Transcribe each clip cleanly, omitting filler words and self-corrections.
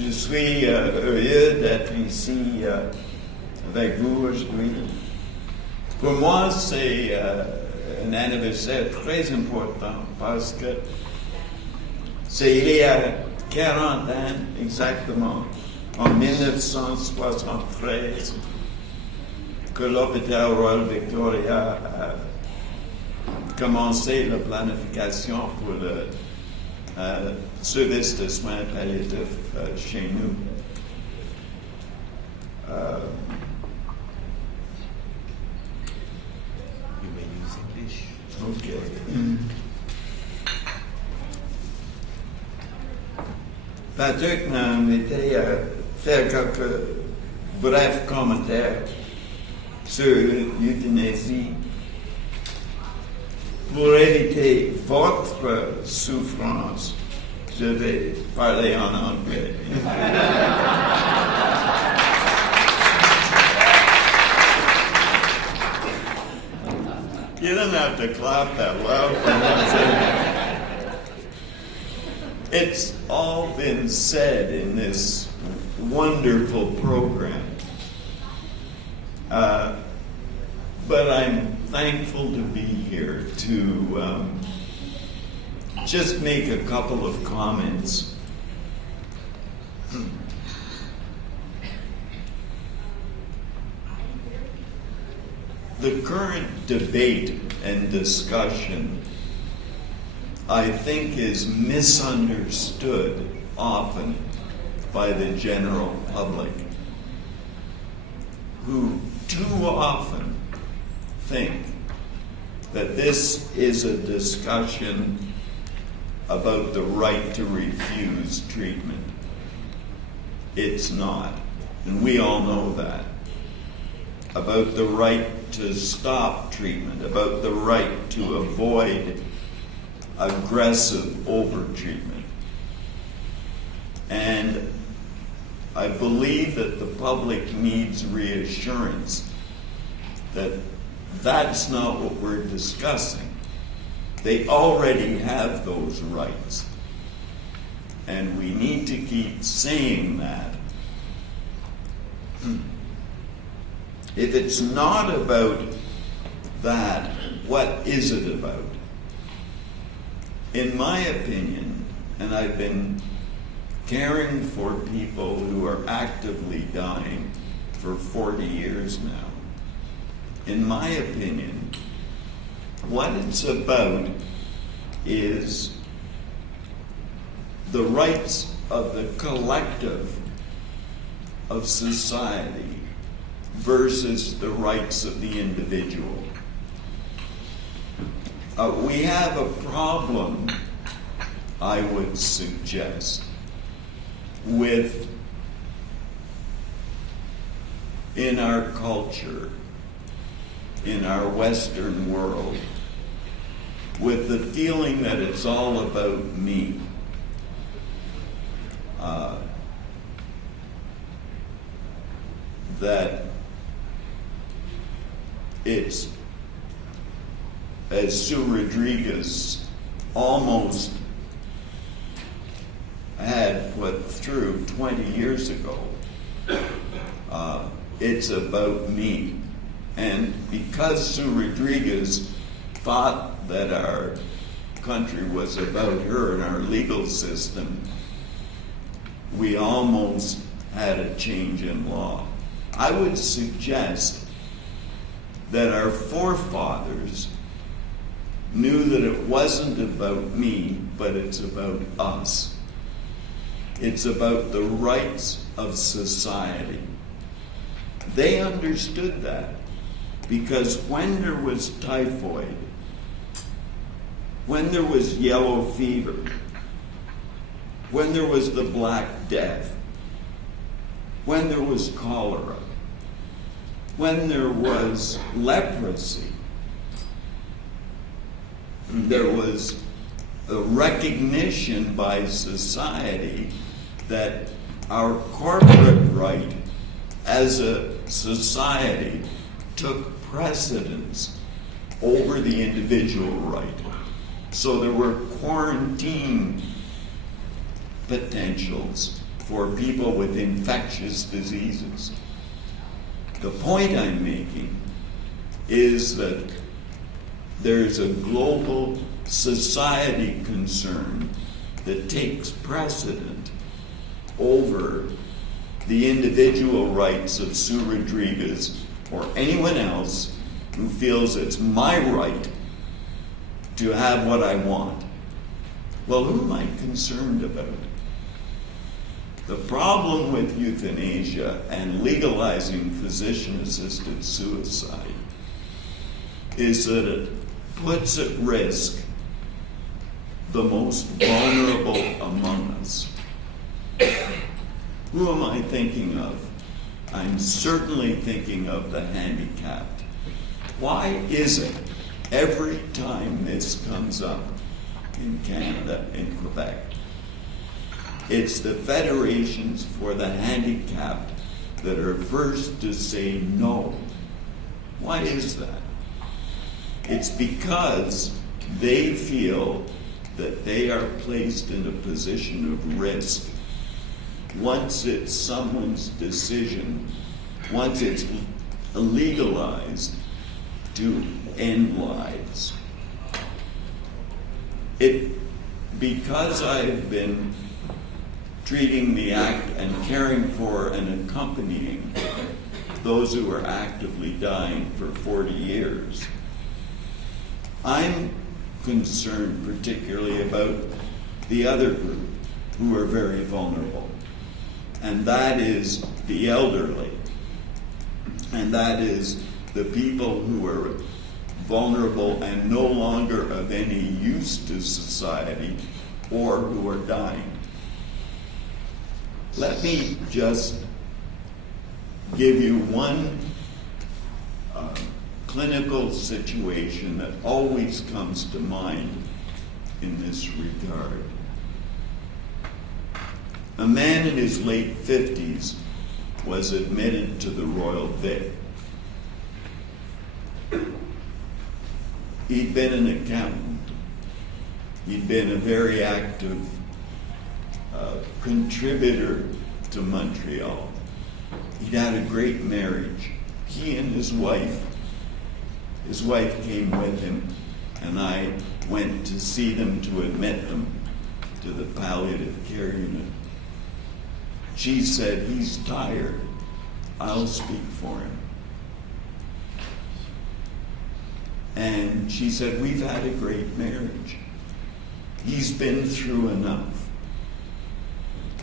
Je suis heureux d'être ici avec vous aujourd'hui. Pour moi, c'est un anniversaire très important parce que c'est il y a 40 ans exactement, en 1973, que l'hôpital Royal Victoria a commencé la planification pour le service de soins palliatifs chez nous. You may use English. Okay. Patrick m'a invité à faire quelques brefs commentaires sur l'euthanasie pour éviter votre souffrance. Je vais parler en anglais. You don't have to clap that loud for that. It's all been said in this wonderful program. But I'm thankful to be here to just make a couple of comments. The current debate and discussion, I think, is misunderstood often by the general public, who too often think that this is a discussion about the right to refuse treatment. It's not, and we all know that. About the right to stop treatment, about the right to avoid aggressive over-treatment. And I believe that the public needs reassurance that that's not what we're discussing. They already have those rights. And we need to keep saying that. If it's not about that, what is it about? In my opinion, and I've been caring for people who are actively dying for 40 years now, in my opinion, what it's about is the rights of the collective of society versus the rights of the individual. We have a problem, I would suggest, with, in our culture, in our Western world, with the feeling that it's all about me. That it's, as Sue Rodriguez almost had put through 20 years ago, it's about me. And because Sue Rodriguez thought that our country was about her and our legal system, we almost had a change in law. I would suggest that our forefathers knew that it wasn't about me, but it's about us. It's about the rights of society. They understood that because when there was typhoid, when there was yellow fever, when there was the Black Death, when there was cholera, when there was leprosy, there was a recognition by society that our corporate right as a society took precedence over the individual right. So there were quarantine potentials for people with infectious diseases. The point I'm making is that there's a global society concern that takes precedent over the individual rights of Sue Rodriguez or anyone else who feels it's my right to have what I want. Well, who am I concerned about? The problem with euthanasia and legalizing physician-assisted suicide is that it puts at risk the most vulnerable among us. Who am I thinking of? I'm certainly thinking of the handicapped. Why is it every time this comes up in Canada, in Quebec, it's the federations for the handicapped that are first to say no? Why is that? It's because they feel that they are placed in a position of risk once it's someone's decision, once it's legalized to end lives. Because I've been treating the act and caring for and accompanying those who are actively dying for 40 years, I'm concerned particularly about the other group who are very vulnerable, and that is the elderly, and that is the people who are vulnerable and no longer of any use to society or who are dying. Let me just give you one clinical situation that always comes to mind in this regard. A man in his late 50s was admitted to the Royal Vic. He'd been an accountant. He'd been a very active contributor to Montreal. He'd had a great marriage. He and his wife came with him, and I went to see them to admit them to the palliative care unit. She said, "He's tired. I'll speak for him." And she said, "We've had a great marriage. He's been through enough.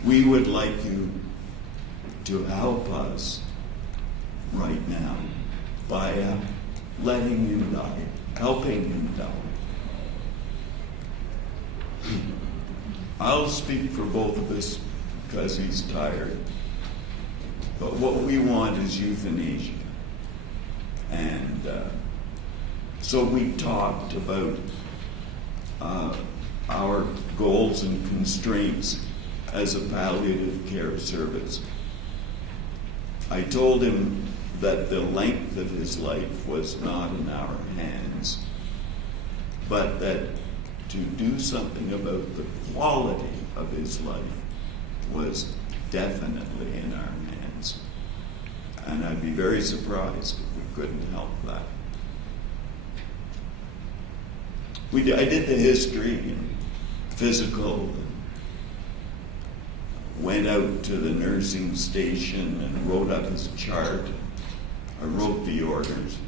We would like you to help us right now by letting him die, helping him die. I'll speak for both of us because he's tired. But what we want is euthanasia." And so we talked about our goals and constraints as a palliative care service. I told him that the length of his life was not in our hands, but that to do something about the quality of his life was definitely in our hands. And I'd be very surprised if we couldn't help that. I did the history and physical, went out to the nursing station and wrote up his chart. I wrote the orders.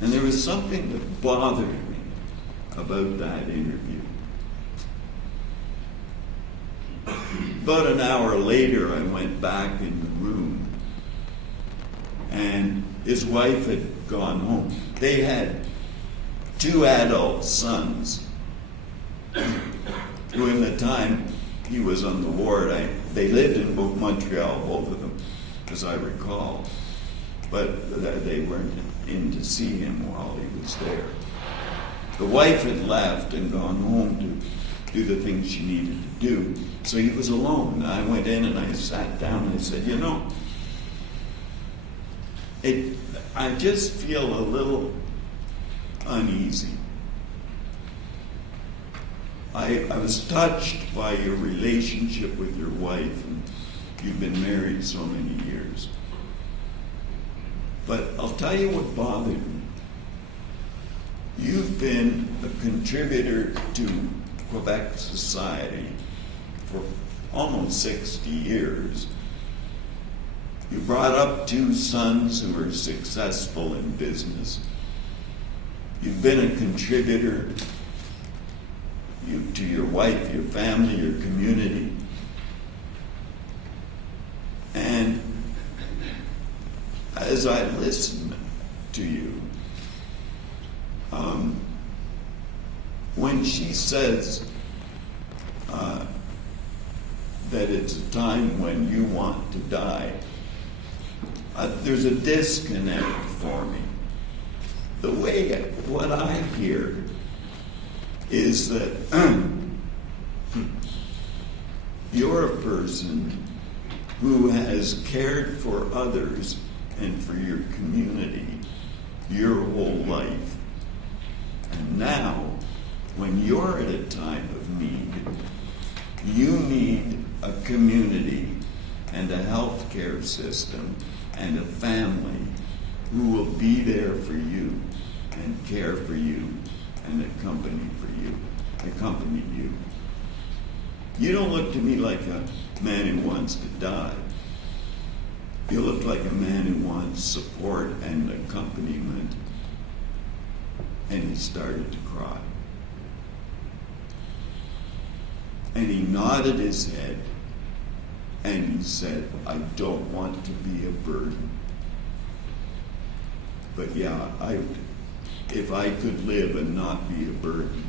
And there was something that bothered me about that interview. About an hour later, I went back in the room, and his wife had gone home. They had 2 adult sons who, in the time he was on the ward, they lived in Montreal, both of them, as I recall, but they weren't in to see him while he was there. The wife had left and gone home to do the things she needed to do, so he was alone. I went in and I sat down and I said, "You know, I just feel a little uneasy." I was touched by your relationship with your wife, and you've been married so many years. But I'll tell you what bothered me. You've been a contributor to Quebec society for almost 60 years. You brought up 2 sons who are successful in business. You've been a contributor to your wife, your family, your community. And as I listen to you, when she says that it's a time when you want to die, there's a disconnect for me. What I hear is that you're a person who has cared for others and for your community your whole life. And now, when you're at a time of need, you need a community and a healthcare system and a family who will be there for you and care for you and accompany you. You don't look to me like a man who wants to die. You look like a man who wants support and accompaniment. And he started to cry. And he nodded his head and he said, I don't want to be a burden. But yeah, if I could live and not be a burden.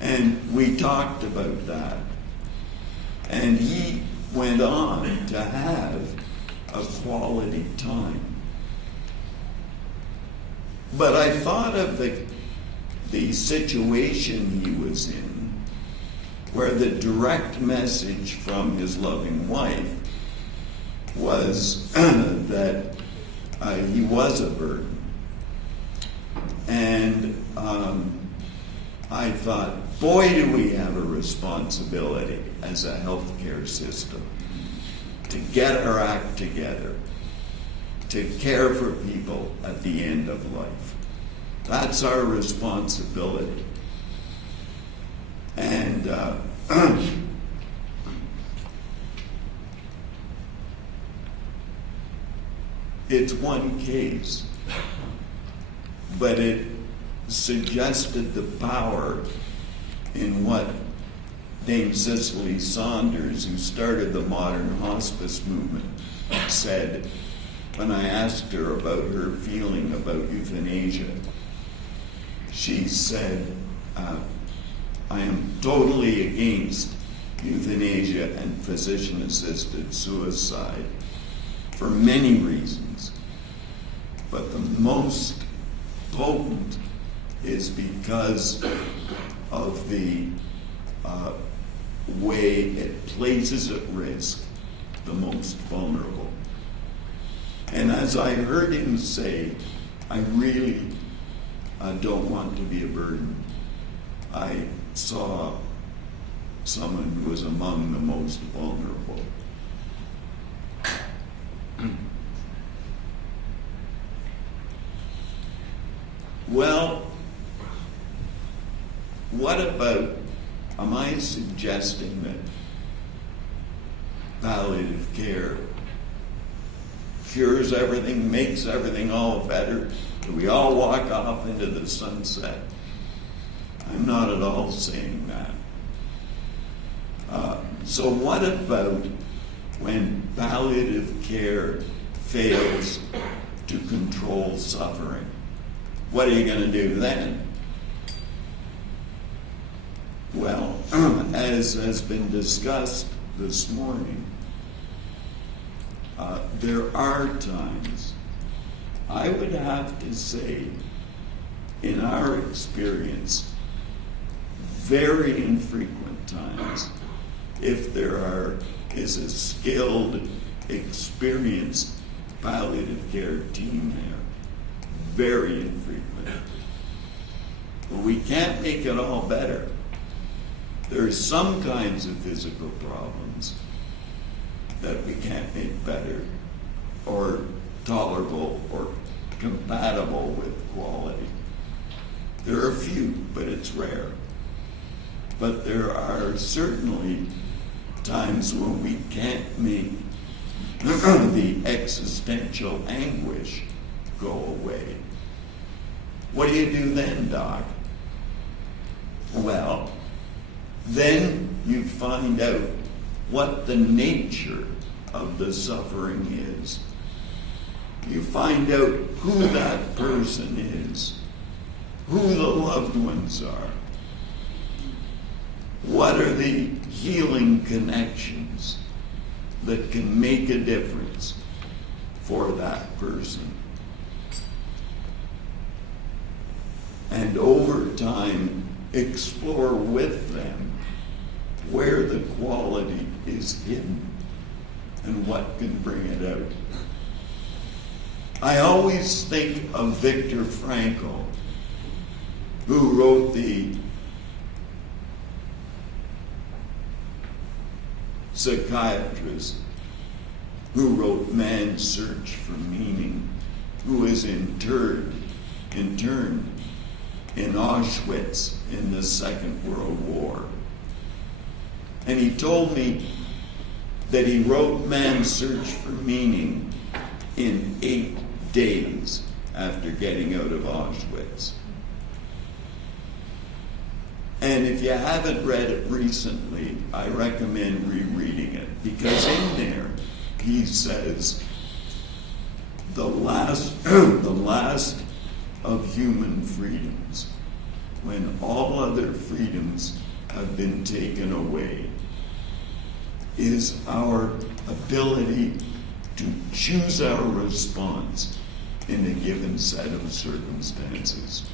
And we talked about that. And he went on to have a quality time. But I thought of the situation he was in, where the direct message from his loving wife was that he was a burden. And I thought, boy, do we have a responsibility as a healthcare system to get our act together, to care for people at the end of life. That's our responsibility. And it's one case, but it suggested the power in what Dame Cicely Saunders, who started the modern hospice movement, said when I asked her about her feeling about euthanasia. She said, I am totally against euthanasia and physician-assisted suicide for many reasons. But the most potent is because of the way it places at risk the most vulnerable. And as I heard him say, I really don't want to be a burden, I saw someone who was among the most vulnerable. Well, what about, am I suggesting that palliative care cures everything, makes everything all better? Do we all walk off into the sunset? I'm not at all saying that. So what about when palliative care fails to control suffering? What are you going to do then? Well, as has been discussed this morning, there are times, I would have to say, in our experience, very infrequent times, if there is a skilled, experienced palliative care team there, very infrequent, But we can't make it all better. There's some kinds of physical problems that we can't make better or tolerable or compatible with quality. There are a few, but it's rare. But there are certainly times when we can't make the existential anguish go away. What do you do then, Doc? Well, then you find out what the nature of the suffering is. You find out who that person is, who the loved ones are, what are the healing connections that can make a difference for that person. And over time, explore with them where the quality is hidden and what can bring it out. I always think of Viktor Frankl, who wrote the psychiatrist, who wrote Man's Search for Meaning, who was interned in Auschwitz in the Second World War. And he told me that he wrote Man's Search for Meaning in 8 days after getting out of Auschwitz. And if you haven't read it recently, I recommend rereading it, because in there he says the last of human freedoms, when all other freedoms have been taken away, is our ability to choose our response in a given set of circumstances,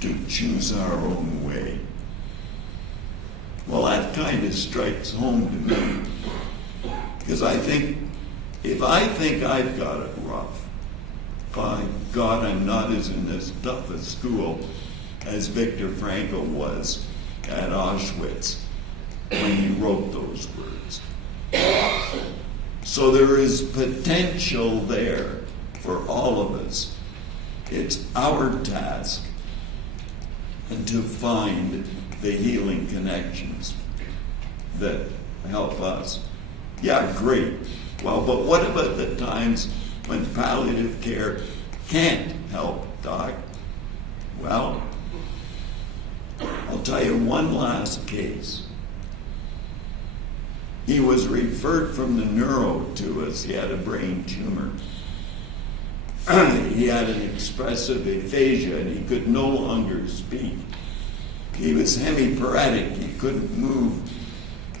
to choose our own way. Well, that kind of strikes home to me, because I think, if I think I've got it rough, by God, I'm not as in as tough a school as Viktor Frankl was at Auschwitz when he wrote those words. So there is potential there for all of us. It's our task and to find the healing connections that help us. Yeah, great. Well, but what about the times when palliative care can't help, Doc? Well, I'll tell you one last case. He was referred from the neuro to us. He had a brain tumor. He had an expressive aphasia and he could no longer speak. He was hemiparetic. He couldn't move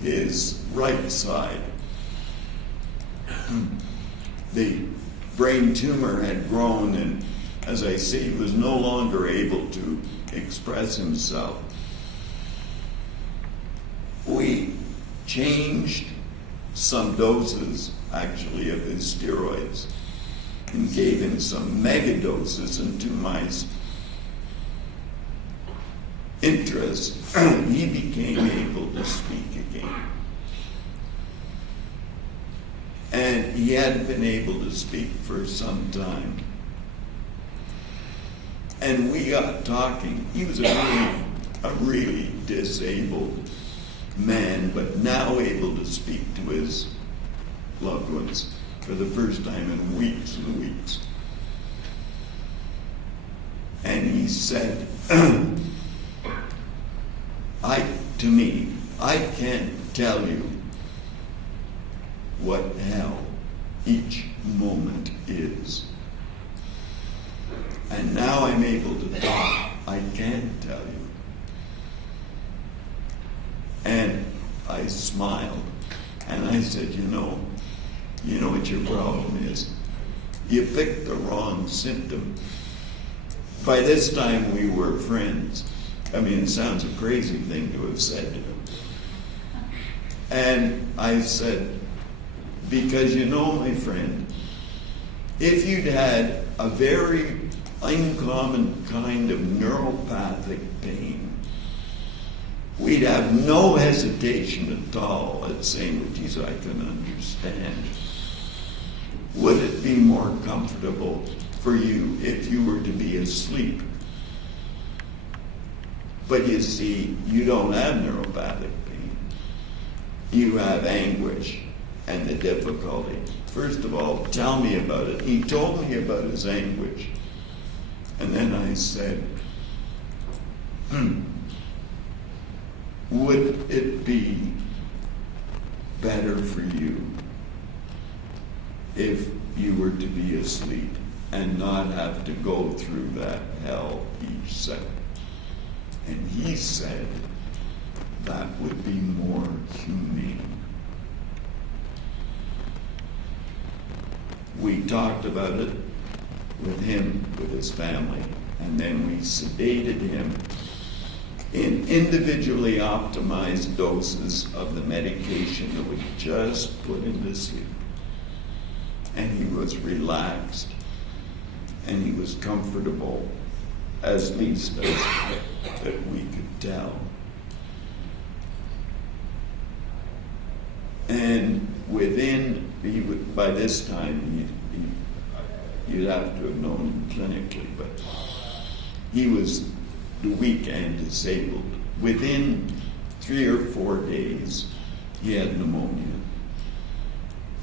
his right side. The brain tumor had grown, and as I say, he was no longer able to express himself. We changed some doses, actually, of his steroids and gave him some mega doses, and to my interest, he became able to speak again. And he hadn't been able to speak for some time. And we got talking. He was a really disabled man, but now able to speak to his loved ones for the first time in weeks and weeks. And he said, I can't tell you what hell each moment is. And now I'm able to talk. I can tell you. And I smiled. And I said, you know what your problem is? You picked the wrong symptom. By this time, we were friends. I mean, it sounds a crazy thing to have said to him. And I said, because my friend, if you'd had a very uncommon kind of neuropathic pain, we'd have no hesitation at all at saying, well, geez, I can understand. Would it be more comfortable for you if you were to be asleep? But you see, you don't have neuropathic pain. You have anguish and the difficulty. First of all, tell me about it. He told me about his anguish. And then I said, would it be better for you if you were to be asleep and not have to go through that hell each second? And he said that would be more humane. We talked about it with him, with his family, and then we sedated him in individually optimized doses of the medication that we just put him to sleep. And he was relaxed, and he was comfortable, as least as that we could tell. And within, by this time, you'd have to have known him clinically, but he was weak and disabled. Within 3 or 4 days, he had pneumonia.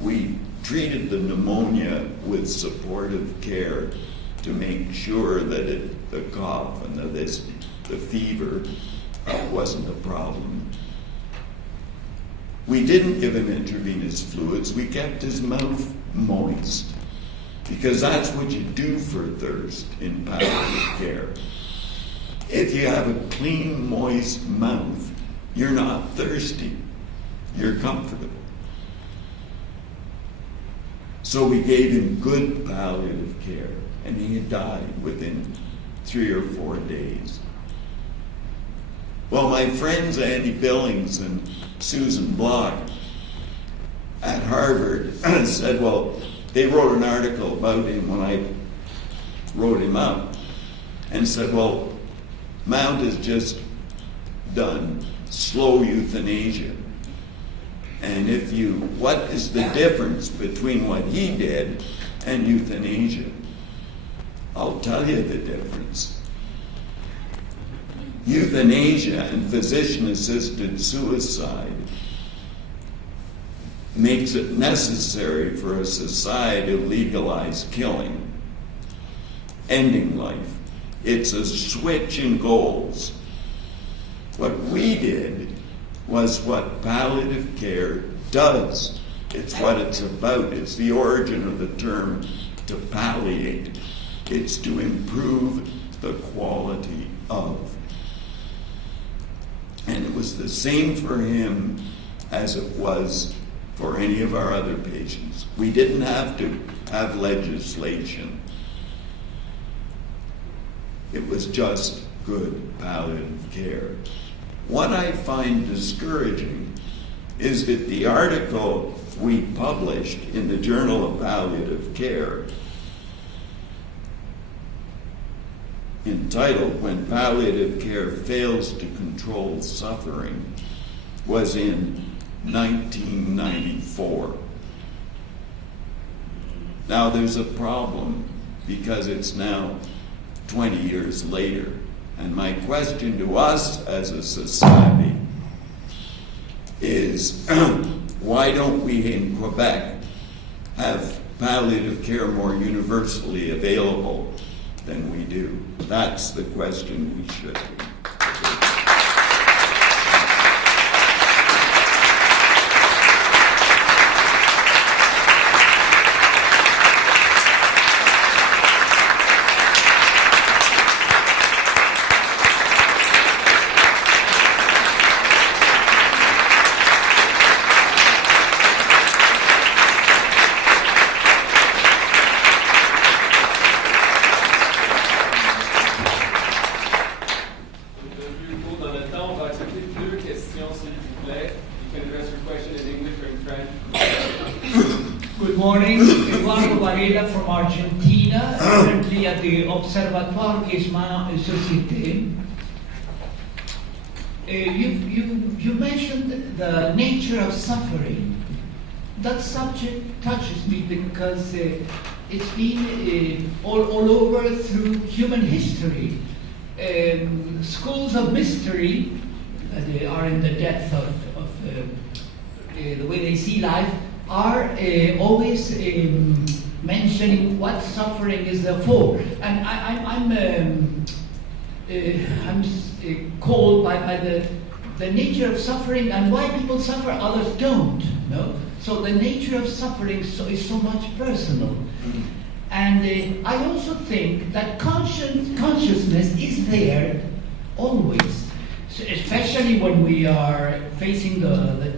We treated the pneumonia with supportive care to make sure that the cough and the fever wasn't a problem. We didn't give him intravenous fluids. We kept his mouth moist, because that's what you do for thirst in palliative care. If you have a clean, moist mouth, you're not thirsty. You're comfortable. So we gave him good palliative care, and he died within 3 or 4 days. Well, my friends Andy Billings and Susan Block at Harvard said, well, they wrote an article about him when I wrote him up, and said, well, Mount has just done slow euthanasia. And what is the difference between what he did and euthanasia? I'll tell you the difference. Euthanasia and physician-assisted suicide makes it necessary for a society to legalize killing, ending life. It's a switch in goals. What we did was what palliative care does. It's what it's about. It's the origin of the term to palliate. It's to improve the quality of. And it was the same for him as it was for any of our other patients. We didn't have to have legislation. It was just good palliative care. What I find discouraging is that the article we published in the Journal of Palliative Care, entitled "When Palliative Care Fails to Control Suffering," was in 1994. Now there's a problem because it's now 20 years later. And my question to us as a society is, why don't we in Quebec have palliative care more universally available than we do? That's the question we should be. Good morning, Eduardo Varela from Argentina, currently at the Observatoire Quesman et Société. You mentioned the nature of suffering. That subject touches me because it's been all over through human history. Schools of mystery that are in the depth of the way they see life are always mentioning what suffering is there for. And I'm called by the nature of suffering and why people suffer, others don't. No? So the nature of suffering is so much personal. And I also think that consciousness is there always, so especially when we are facing the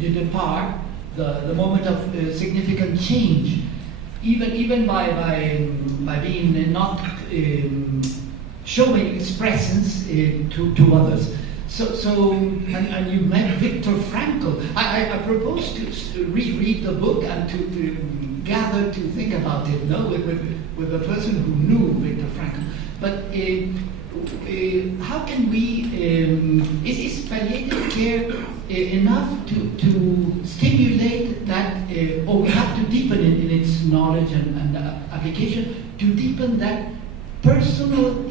depart, the moment of significant change, even by being not showing its presence to others. So and you met Viktor Frankl. I propose to reread the book and to gather to think about it. No, with a person who knew Viktor Frankl. But how can we? Is palliative care enough to stimulate that, or we have to deepen it in its knowledge and application to deepen that personal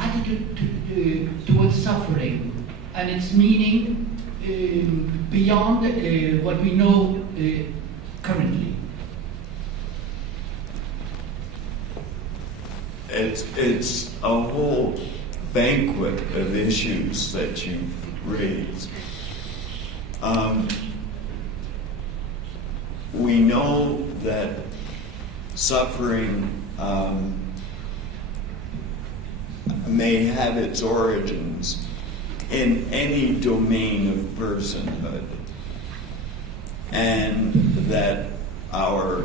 attitude towards suffering and its meaning beyond what we know currently? It's a whole banquet of issues that you've raised. We know that suffering may have its origins in any domain of personhood, and that our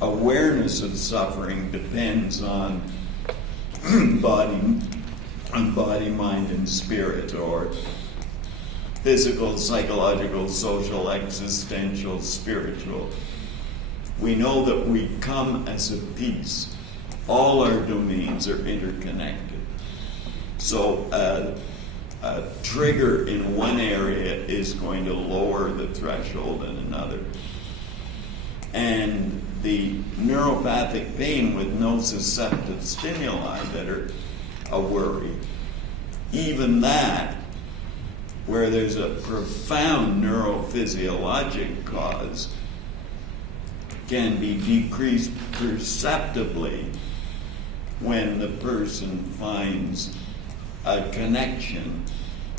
awareness of suffering depends on body, mind, and spirit, or physical, psychological, social, existential, spiritual. We know that we come as a piece. All our domains are interconnected. So a trigger in one area is going to lower the threshold in another. And the neuropathic pain with nociceptive stimuli that are a worry, even that, where there's a profound neurophysiologic cause, can be decreased perceptibly when the person finds a connection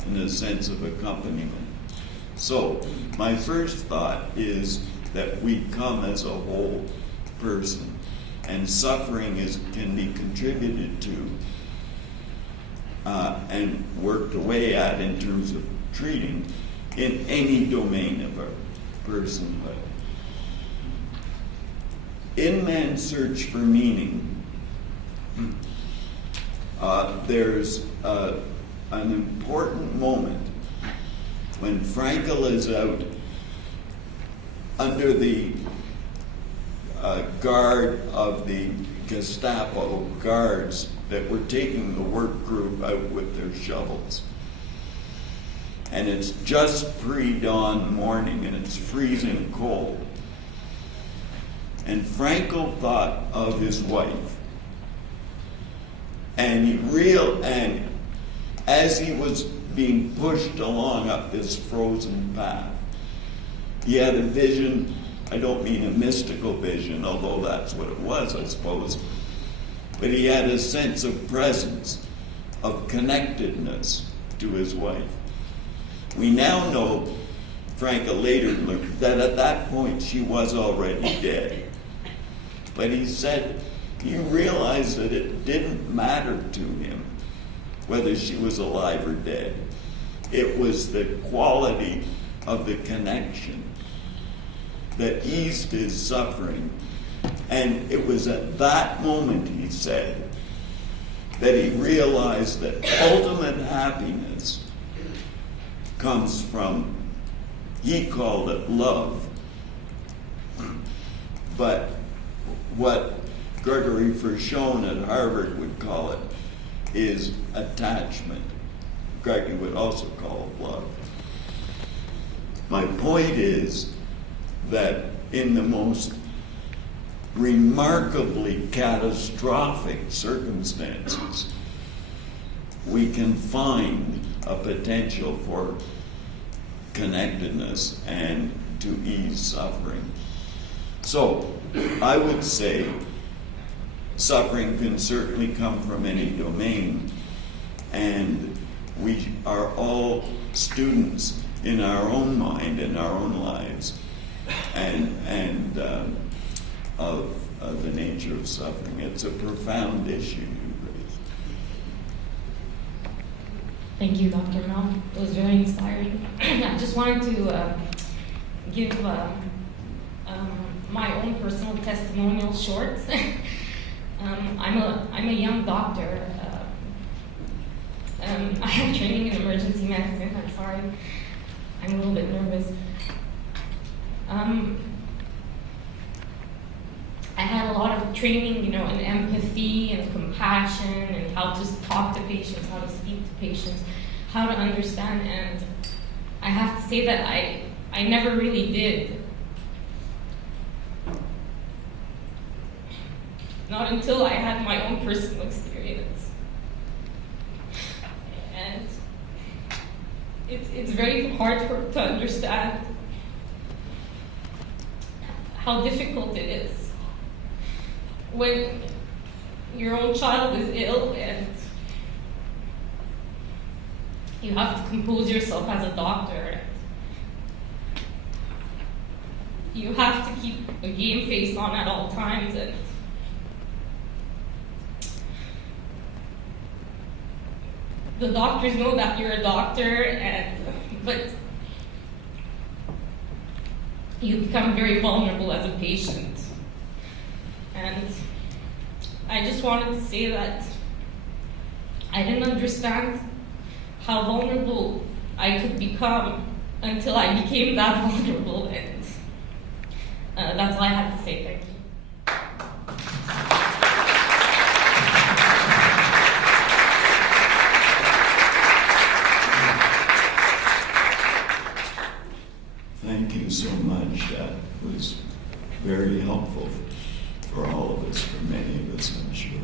in a sense of accompaniment. So my first thought is that we come as a whole person, and suffering can be contributed to and worked away at in terms of treating in any domain of our personhood. In man's search for meaning, there's an important moment when Frankl is out under the guard of the Gestapo guards that were taking the work group out with their shovels. And it's just pre-dawn morning and it's freezing cold. And Frankl thought of his wife. And as he was being pushed along up this frozen path, he had a vision. I don't mean a mystical vision, although that's what it was, I suppose. But he had a sense of presence, of connectedness to his wife. We now know, Frankl later learned, that at that point she was already dead. But he said he realized that it didn't matter to him whether she was alive or dead. It was the quality of the connection that eased his suffering. And it was at that moment, he said, that he realized that ultimate happiness comes from, he called it love. But what Gregory Verschoen at Harvard would call it is attachment. Gregory would also call it love. My point is that in the most remarkably catastrophic circumstances, we can find a potential for connectedness and to ease suffering. So I would say suffering can certainly come from any domain, and we are all students in our own mind, in our own lives, and of the nature of suffering. It's a profound issue you raise. Thank you, Dr. Mount. It was very inspiring. I just wanted to give my own personal testimonial short. I'm a young doctor. I have training in emergency medicine. I'm sorry. I'm a little bit nervous. I had a lot of training, in empathy and compassion and how to talk to patients, how to speak to patients, how to understand. And I have to say that I never really did. Not until I had my own personal experience. And it's very hard to understand how difficult it is when your own child is ill and you have to compose yourself as a doctor. You have to keep a game face on at all times, and the doctors know that you're a doctor, but you become very vulnerable as a patient. And I just wanted to say that I didn't understand how vulnerable I could become until I became that vulnerable, and that's all I have to say. Thank you. Thank you so much. That was very helpful for all of us, for many of us, I'm sure.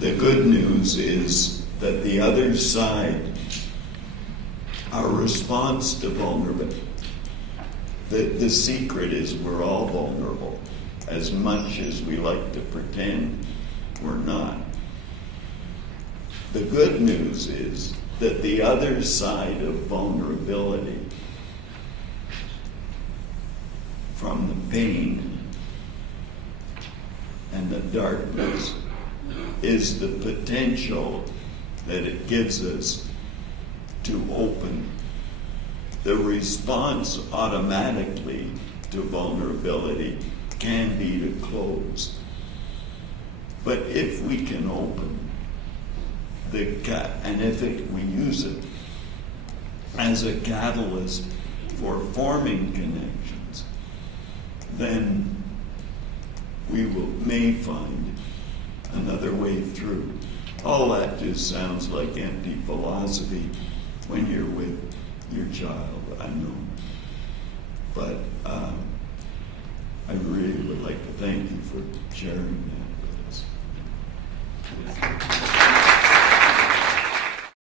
The good news is that the other side, our response to vulnerability, the secret is we're all vulnerable, as much as we like to pretend we're not. The good news is that the other side of vulnerability, from the pain and the darkness, is the potential that it gives us to open. The response automatically to vulnerability can be to close. But if we can open and if we use it as a catalyst for forming connections, then we may find another way through. All that just sounds like empty philosophy when you're with your child, I know. But I really would like to thank you for sharing that with us.